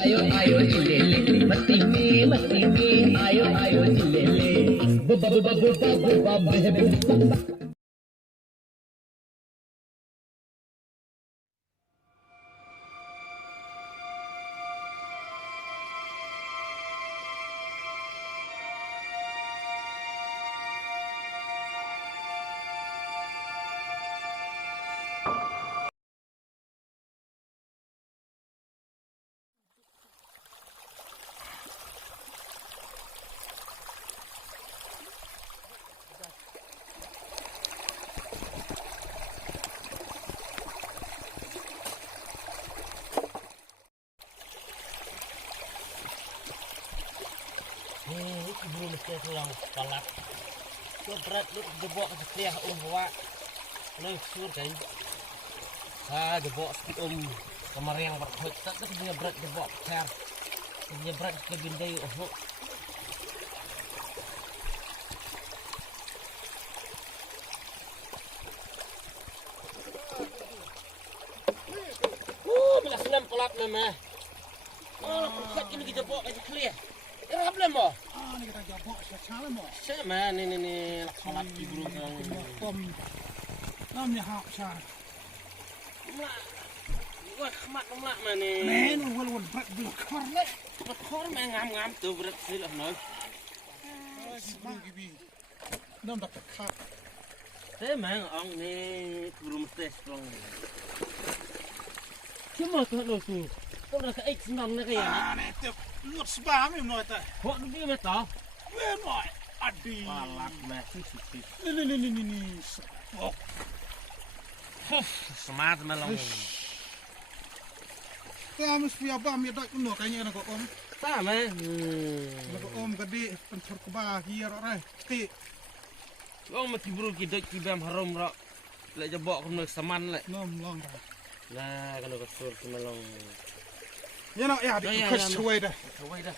आयो आयो चिल्ले मस्ती में आयो आयो चिल्ले बुबा बुबा बुबा बुबा महबूबा ini ibu mesti selang kalap. Kau berat lu jebok sekiah bawa. Nang sur kan. Jebok sikit kemarin yang berhut tak punya berat jebok car. Punya berat ke bindai bila selam kalap nama. Kau ini kita jebok aja clear. Apa lemo? Ni kita jabok secara mo. Sama ni kalap ibu kan. Tom. Nam ni hak sar. Wah, khamat mak mana? Men wal berat bil khor le. Khor ngam tu berat silah no. Sebelum gibi. Nam dak khap. Sama ong ni guru mesti strong. Cuma tu lo tu. Kau dah ke senang nak ya? Ni tu lut sebab ni mo ta. Kau ni mata? Wen mo. Adi. Palak masih sikit. Ni. Oh. Semat malang. Kamu supaya apa mi dak no kanya nak om. Sama. Nak om gede pencur kebah hier rai. Ti. Kau mesti buru kita kibam harum rak. Lek jebok kena saman lek. Nom long. Nah, kalau kesur semalang. Ya nak ya dik kes suai dah. Suai dah.